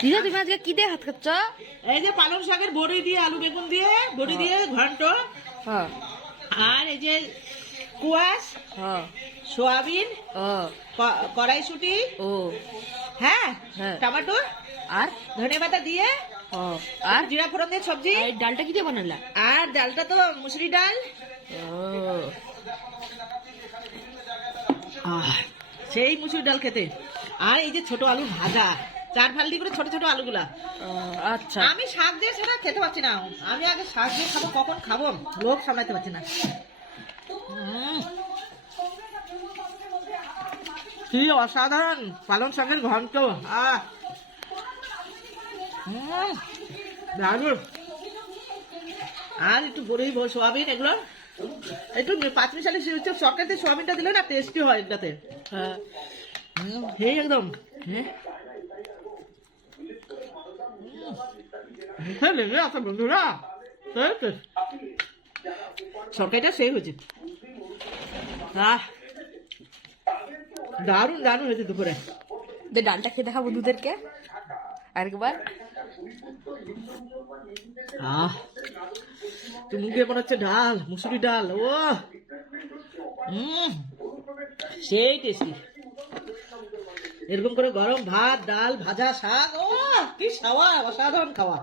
দিদা তুমি আজকে কি দিয়ে ভাত খাচ্ছ? এই যে পালং শাকের বড়ি দিয়ে আলু বেগুন দিয়ে বড়ি দিয়ে ঘন্ট, হ্যাঁ আর এই যে কুয়াশ, হ্যাঁ সোয়াবিন, ও কড়াইশুটি, ও হ্যাঁ হ্যাঁ। টমেটো, আর ধনেপাতা দিয়ে ও আর জিরা ফোড়ন দিয়ে সবজি। এই ডালটা কি দিয়ে বানালা? আর ডালটা তো মুসুরি ডাল। ও সেই মুসুরি ডাল খেতে। আর এই যে ছোট আলু ভাজা, 4 ফাল্টি করে ছোট ছোট আলুগুলা। আচ্ছা আমি শাক দিয়ে ছাড়া খেতে পারছি না। আমি আগে শাক দিয়ে খাবো, কখন খাবো লোভ সামলাতে পারছি না। কি অসাধারণ পালং শাকের ঘন্ট। দারুণ। আর একটু বড়ি সোয়াবিন এগুলো একটু 5 মিশালি সরকারিতে সোয়াবিনটা দিলে না টেস্টি হয় এটাতে। হ্যাঁ সেই একদম লেগে আছে বন্ধুরা। সরকারিটা সেই হয়েছে। দারুণ দারুণ হয়েছে দুপুরে। ডালটা খেয়ে দেখাবো বন্ধুদেরকে আরেকবার। তো মুখে মনে হচ্ছে ডাল, মুসুরি ডাল। ও সেই টেস্টি। এরকম করে গরম ভাত, ডাল, ভাজা, শাক, ও কি খাওয়া, অসাধারণ খাওয়া।